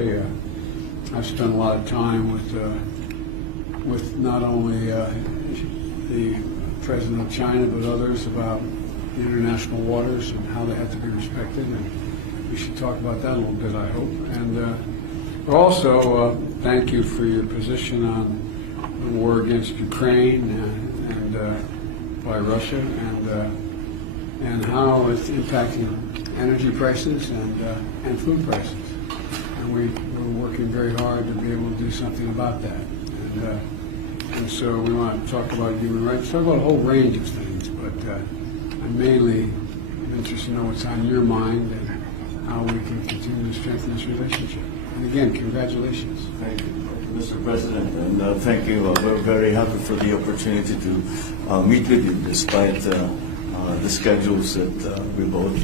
say I've spent a lot of time with not only the President of China but others about the international waters and how they have to be respected, and we should talk about that a little bit, I hope. And but also thank you for your position on the war against Ukraine and by Russia and how it's impacting energy prices and food prices. And we're working very hard to be able to do something about that. And so we want to talk about human rights, talk about a whole range of things, but I'm mainly interested to know what's on your mind and how we can continue to strengthen this relationship. And again, congratulations. Thank you, Mr. President, and thank you. We're very happy for the opportunity to meet with you despite the schedules that we both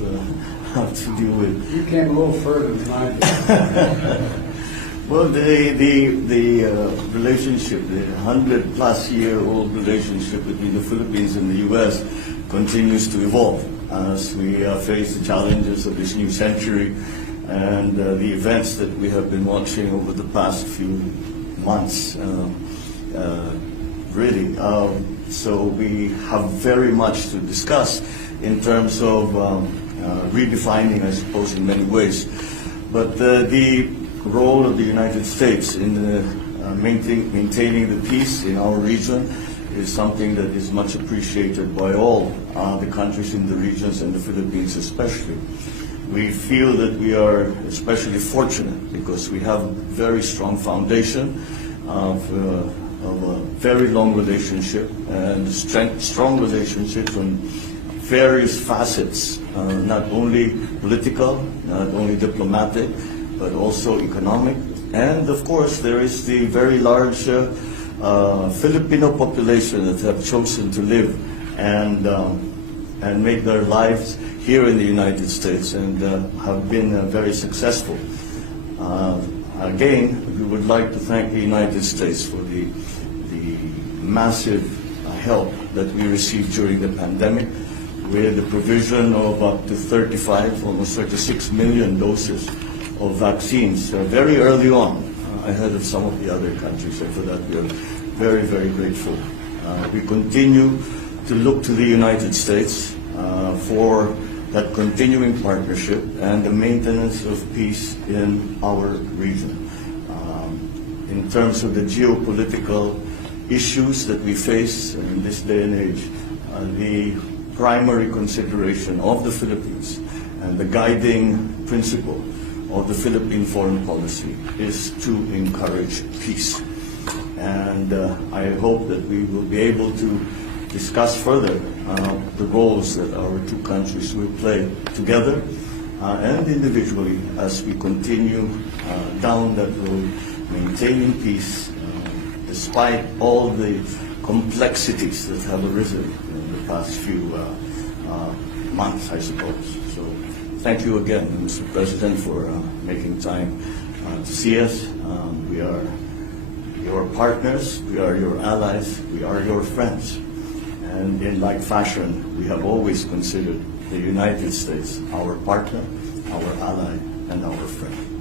have to deal with. You came a little further than I did. Well, the relationship, the 100-plus-year-old relationship between the Philippines and the U.S. continues to evolve as we face the challenges of this new century and the events that we have been watching over the past few months, really. So we have very much to discuss in terms of redefining, I suppose, in many ways. But the role of the United States in maintaining the peace in our region is something that is much appreciated by all the countries in the regions and the Philippines especially. We feel that we are especially fortunate because we have a very strong foundation of a very long relationship and strong relationships on various facets, not only political, not only diplomatic, but also economic. And of course, there is the very large Filipino population that have chosen to live and make their lives here in the United States and have been very successful. Again, we would like to thank the United States for the massive help that we received during the pandemic with the provision of up to 35, almost 36 million doses of vaccines very early on, ahead of some of the other countries, and for that we are very, very grateful. We continue to look to the United States for that continuing partnership and the maintenance of peace in our region. In terms of the geopolitical issues that we face in this day and age, the primary consideration of the Philippines and the guiding principle of the Philippine foreign policy is to encourage peace. And I hope that we will be able to discuss further the roles that our two countries will play together and individually as we continue down that road, maintaining peace despite all the complexities that have arisen in the past few months, I suppose. So thank you again, Mr. President, for making time to see us. We are your partners, we are your allies, we are your friends. And in like fashion, we have always considered the United States our partner, our ally, and our friend.